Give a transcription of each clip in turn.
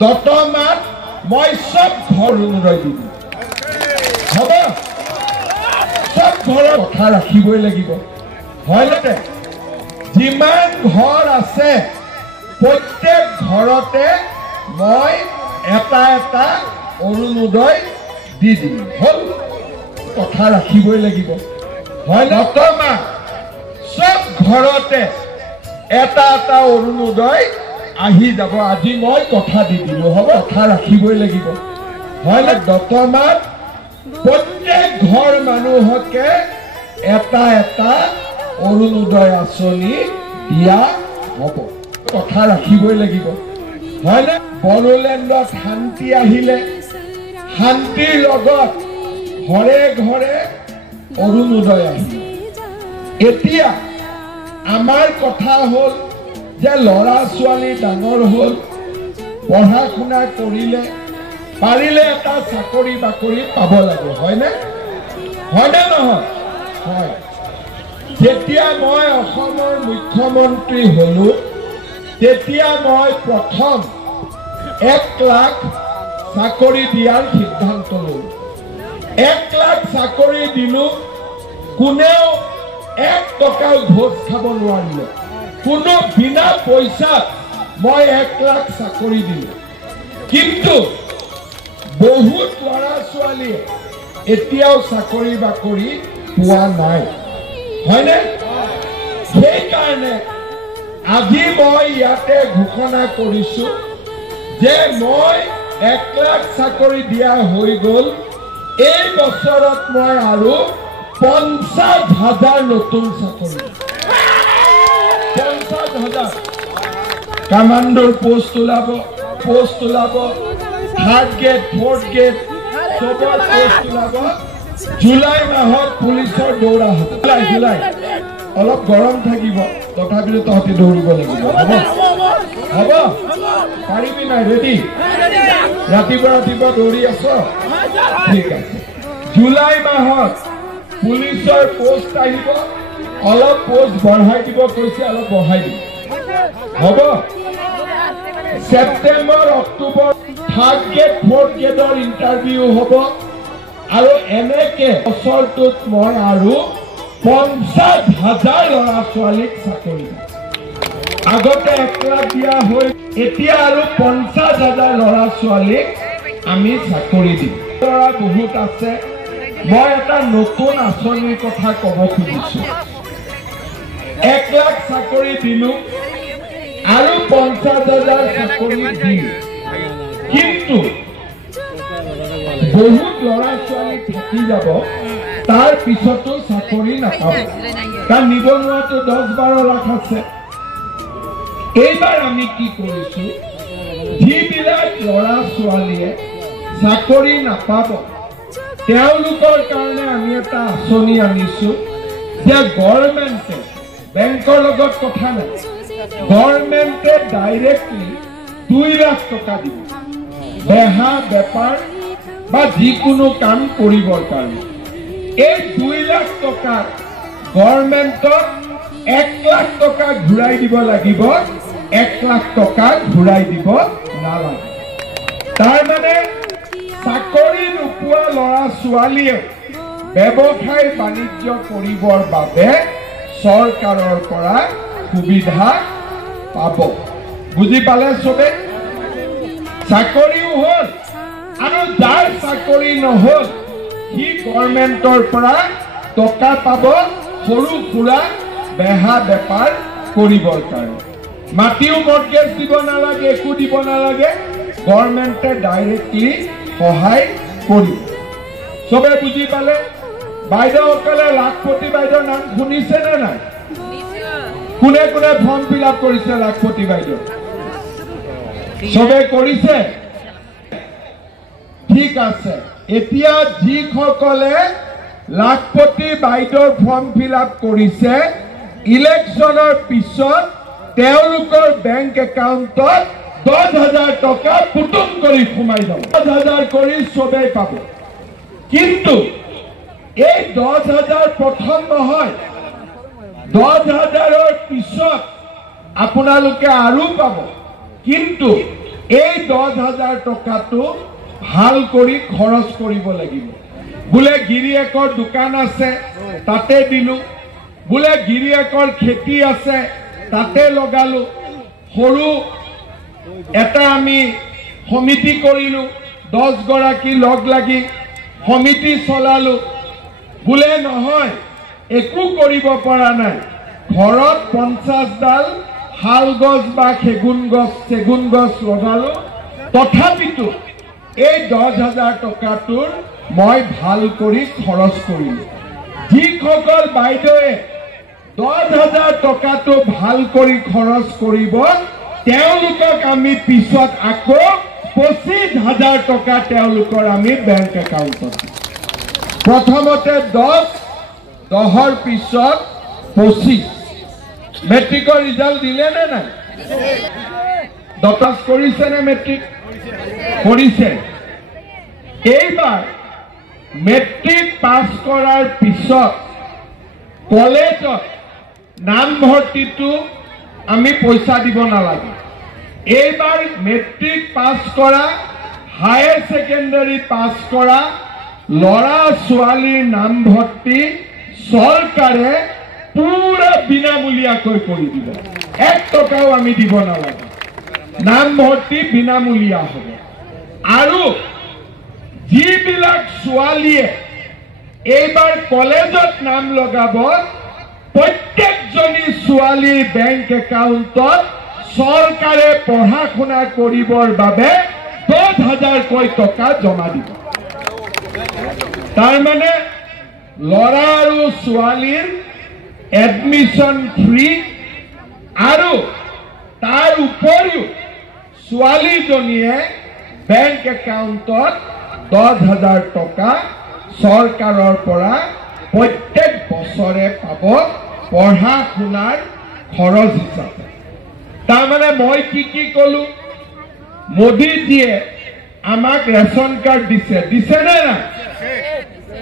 দতমাত মই সব ঘৰ অৰুণোদয় দিম হ'ব সব ঘৰৰ কথা ৰাখিবই লাগিব হয়নে যিমান ঘৰ আছে প্ৰত্যেক ঘৰতে মই এটা এটা অৰুণোদয় দি দিম হ'ল কথা ৰাখিবই লাগিব হয় দতমাত সব ঘৰতে এটা এটা অৰুণোদয় আহি যাব আজি মই কথা দি দিলো হ'ব কথা ৰাখিবই লাগিব হয় দতমাত প্ৰত্যেক ঘৰ মানুহকে এটা এটা অৰুণোদয় আঁচনি দিয়া হ'ব কথা ৰাখিবই লাগিব হয় না বড়োলেণ্ডত শান্তি আহিলে শান্তিৰ লগত ঘৰে ঘৰে অৰুণোদয় আহিলে এতিয়া আমাৰ কথা হ'ল যে ল'ৰা ছোৱালী ডাঙৰ হ'ল পঢ়া শুনা কৰিলে পাৰিলে এটা চাকৰি বাকৰি পাব লাগে হয়নে হয়নে নহয় হয় যেতিয়া মই অসমৰ মুখ্যমন্ত্ৰী হলো তেতিয়া মই প্ৰথম 1 লাখ চাকৰি দিয়াৰ সিদ্ধান্ত ললো 1 লাখ চাকৰি দিলো কোনেও 1 টকাও ঘোষ খাব নোৱাৰিলে কোনো বিনা পইচাত মই 1 লাখ চাকৰি দিলো কিন্তু বহুত ল'ৰা ছোৱালীয়ে এতিয়াও চাকৰি বাকৰি পোৱা নাই হয়নে সেইকাৰণে আজি মই ইয়াতে ঘোষণা কৰিছো যে মই 1 লাখ চাকৰি দিয়া হৈ গ'ল এই বছৰত মই আৰু 50,000 নতুন চাকৰি 50,000 কামাণ্ডৰ পোষ্ট ওলাব থাৰ্ড গেট ফৰ্থ গেট সবৰ পোষ্ট ওলাব জুলাই মাহত পুলিচৰ দৌৰা হ'ব জুলাই অলপ গৰম থাকিব তথাপিও তহঁতি দৌৰিব লাগিব হ'ব পাৰিবি নাই ৰেডি ৰাতিপুৱা দৌৰি আছ ঠিক আছে জুলাই মাহত পুলিচৰ পোষ্ট আহিব অলপ পোষ্ট বঢ়াই দিব কৈছে অলপ বঢ়াই দিব হ'ব September October third grade fourth গেটৰ ইণ্টাৰভিউ হ'ব আৰু এনেকে বছৰটোত মই আৰু 50,000 ল'ৰা ছোৱালীক চাকৰি আগতে 1 লাখ দিয়া হৈ এতিয়া আৰু 50,000 ল'ৰা ছোৱালীক আমি চাকৰি দিম ল'ৰা বহুত আছে মই এটা নতুন আঁচনিৰ কথা ক'ব খুজিছো 1 লাখ চাকৰি দিলো আৰু 50,000 চাকৰি দিলো কিন্তু বহুত ল'ৰা ছোৱালী থাকি যাব তাৰ পিছতো চাকৰি নাপাব কাৰণ নিবনুৱাটো 10-12 লাখ আছে এইবাৰ আমি কি কৰিছো যিবিলাক ল'ৰা ছোৱালীয়ে চাকৰি নাপাব তেওঁলোকৰ কাৰণে আমি এটা আঁচনি আনিছো যে গভৰ্ণমেণ্টে বেংকৰ লগত কথা নাই গভৰ্ণমেণ্টে ডাইৰেক্টলি 2 লাখ টকা দিব বেহা বেপাৰ বা যিকোনো কাম কৰিবৰ কাৰণে এই 2 লাখ টকা গভৰ্ণমেণ্টক 1 লাখ টকা ঘূৰাই দিব লাগিব 1 লাখ টকা ঘূৰাই দিব নালাগে তাৰ মানে চাকৰি নোপোৱা ল'ৰা ছোৱালীয়ে ব্যৱসায় বাণিজ্য কৰিবৰ বাবে চৰকাৰৰ পৰা সুবিধা পাব বুজি পালে সবে চাকৰিও হ'ল আৰু যাৰ চাকৰি নহ'ল সি গভৰ্ণমেণ্টৰ পৰা টকা পাব সৰু সুৰা বেহা বেপাৰ কৰিবৰ কাৰণে মাটিও মৰ্টগেজ দিব নালাগে একো দিব নালাগে গভৰ্ণমেণ্টে ডাইৰেক্টলি সহায় কৰিব সবে বুজি পালে বাইদেউসকলে লাখপতি বাইদেউৰ নাম শুনিছে নে নাই কোনে কোনে ফৰ্ম ফিল আপ কৰিছে লাখপতি বাইদেউ সবে কৰিছে ঠিক আছে এতিয়া যিসকলে লাখপতি বাইদেউৰ ফৰ্ম ফিল আপ কৰিছে ইলেকশ্যনৰ পিছত তেওঁলোকৰ বেংক একাউণ্টত 10,000 টকা পুটুম কৰি সোমাই যাব 10,000 কৰি সবে পাব কিন্তু এই 10,000 প্ৰথম নহয় 10,000ৰ পিছত আপোনালোকে আৰু পাব কিন্তু এই 10,000 টকাটো ভাল কৰি খৰচ কৰিব লাগিব। বোলে গিৰিয়েকৰ দোকান আছে তাতে দিলো, বোলে গিৰিয়েকৰ খেতি আছে তাতে লগালো, সৰু এটা আমি সমিতি কৰিলো, 10 গৰাকী লগ লাগি সমিতি চলালো। বোলে নহয় একো কৰিব পৰা নাই, ঘৰত 50 ডাল শাল গছ বা চেগুন গছ লগালো, তথাপিতো এই 10,000 টকাটোৰ মই ভাল কৰি খৰচ কৰিলো। যিসকল বাইদেৱে 10,000 টকাটো ভাল কৰি খৰচ কৰিব, তেওঁলোকক আমি পিছত আকৌ 25,000 টকা তেওঁলোকৰ আমি বেংক একাউণ্টত প্ৰথমতে 10ৰ পিছত 25। মেট্ৰিকৰ ৰিজাল্ট দিলে নে নাই? দপাস কৰিছে নে? মেট্ৰিক কৰিছে। এইবাৰ মেট্ৰিক পাছ কৰাৰ পিছত কলেজত নামভৰ্তিটো আমি পইচা দিব নালাগে। এইবাৰ মেট্ৰিক পাছ কৰা, হায়াৰ ছেকেণ্ডাৰী পাছ কৰা ল'ৰা ছোৱালীৰ নামভৰ্তি চৰকাৰে পুৰা বিনামূলীয়াকৈ কৰি দিব। 1 টকাও আমি দিব নালাগে, নামভৰ্তি বিনামূলীয়া হ'ব। আৰু যিবিলাক ছোৱালীয়ে এইবাৰ কলেজত নাম লগাব, প্ৰত্যেকজনী ছোৱালীৰ বেংক একাউণ্টত চৰকাৰে পঢ়া শুনা কৰিবৰ বাবে 10,000কৈ টকা জমা দিব। তাৰমানে ল'ৰা আৰু ছোৱালীৰ এডমিশ্যন ফ্ৰী, আৰু তাৰ উপৰিও ছোৱালীজনীয়ে বেংক একাউণ্টত 10,000 টকা চৰকাৰৰ পৰা প্ৰত্যেক বছৰে পাব পঢ়া শুনাৰ খৰচ হিচাপে। তাৰমানে মই কি কলো, মোদীজীয়ে আমাক ৰেচন কাৰ্ড দিছে নে নাই?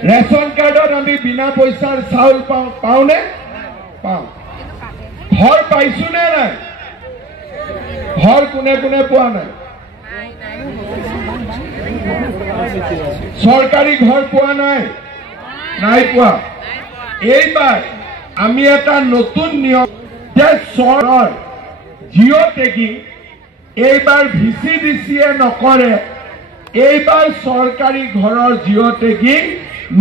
ৰেচন কাৰ্ডত আমি বিনা পইচাৰ চাউল পাওঁনে? পাওঁ। ঘৰ পাইছো নে নাই? ঘৰ কোনে কোনে পোৱা নাই? চৰকাৰী ঘৰ পোৱা নাই? নাই পোৱা। এইবাৰ আমি এটা নতুন নিয়ম যে চৰৰ জিঅ' টেগিং এইবাৰ VCDCয়ে নকৰে। এইবাৰ চৰকাৰী ঘৰৰ জিঅ' টেগিং,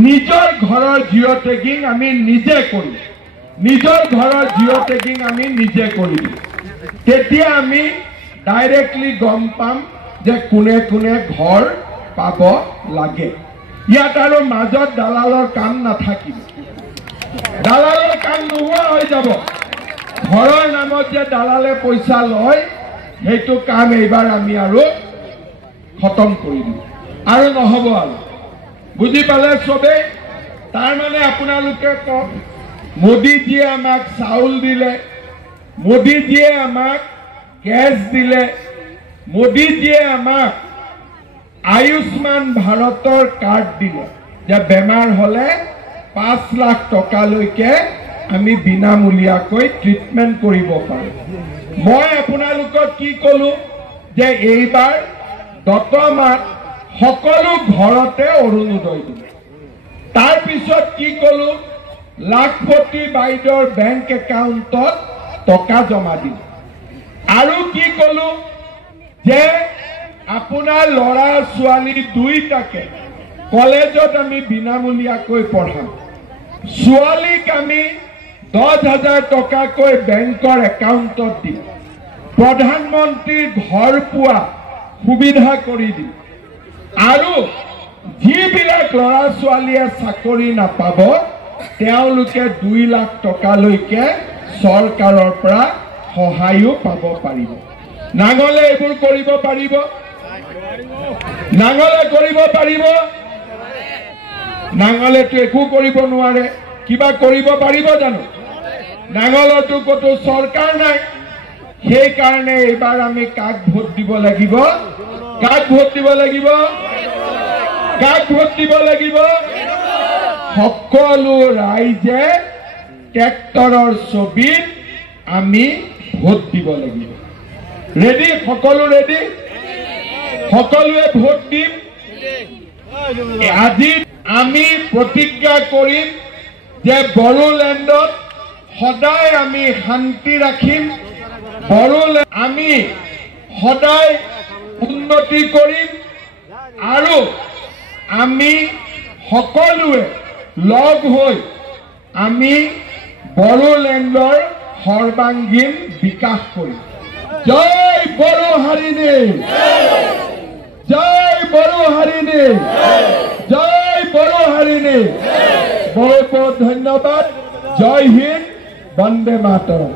নিজৰ ঘৰৰ জিঅ' টেগিং আমি নিজে কৰিম। নিজৰ ঘৰৰ জিঅ' টেগিং আমি নিজে কৰিম। তেতিয়া আমি ডাইৰেক্টলি গম পাম যে কোনে কোনে ঘৰ পাব লাগে। ইয়াত আৰু মাজত দালালৰ কাম নাথাকিব, দালালৰ কাম নোহোৱা হৈ যাব। ঘৰৰ নামত যে দালালে পইচা লয়, সেইটো কাম এইবাৰ আমি আৰু খতম কৰি দিম, আৰু নহ'ব। আৰু বুজি পালে চবেই? তাৰমানে আপোনালোকে কওক, মোদীজীয়ে আমাক চাউল দিলে, মোদীজীয়ে আমাক গেছ দিলে, মোদীজীয়ে আমাক আয়ুষ্মান ভাৰতৰ কাৰ্ড দিলে, যে বেমাৰ হলে 5 লাখ টকালৈকে আমি বিনামূলীয়াকৈ ট্ৰিটমেণ্ট কৰিব পাৰোঁ। মই আপোনালোকক কি কলো, যে এইবাৰ দতমাত সকলো ঘৰতে অৰুণোদয় দিম। তাৰপিছত কি কলো, লাখপতি বাইদেউৰ বেংক একাউণ্টত টকা জমা দিম। আৰু কি কলো, যে আপোনাৰ ল'ৰা ছোৱালী দুইটাকে কলেজত আমি বিনামূলীয়াকৈ পঢ়াম। ছোৱালীক আমি 10,000 টকাকৈ বেংকৰ একাউণ্টত দিম। প্ৰধানমন্ত্ৰীৰ ঘৰ পোৱা সুবিধা কৰি দিম। আৰু যিবিলাক ল'ৰা ছোৱালীয়ে চাকৰি নাপাব, তেওঁলোকে 2 লাখ টকালৈকে চৰকাৰৰ পৰা সহায়ো পাব পাৰিব। নাঙলে এইবোৰ কৰিব পাৰিব? নাঙলে কৰিব পাৰিব? নাঙলেতো একো কৰিব নোৱাৰে। কিবা কৰিব পাৰিব জানো? নাঙলতো কতো চৰকাৰ নাই। সেইকাৰণে এইবাৰ আমি কাক ভোট দিব লাগিব? কাক ভোট দিব লাগিব? কাক ভোট দিব লাগিব? সকলো ৰাইজে ট্ৰেক্টৰৰ ছবিত আমি ভোট দিব লাগিব। ৰেডি? সকলো ৰেডি? সকলোৱে ভোট দিম আজি আমি প্ৰতিজ্ঞা কৰিম যে বড়োলেণ্ডত সদায় আমি শান্তি ৰাখিম বড়োলেণ্ড আমি সদায় উন্নতি কৰিম আৰু আমি সকলোৱে লগ হৈ আমি বড়োলেণ্ডৰ সৰ্বাংগীন বিকাশ কৰিম জয় বড়ো হাৰিণী জয় বড়ো হাৰিণী জয় বড়ো হাৰিণী বহুত বহুত ধন্যবাদ জয় হিন্দ বন্দে মাতৰম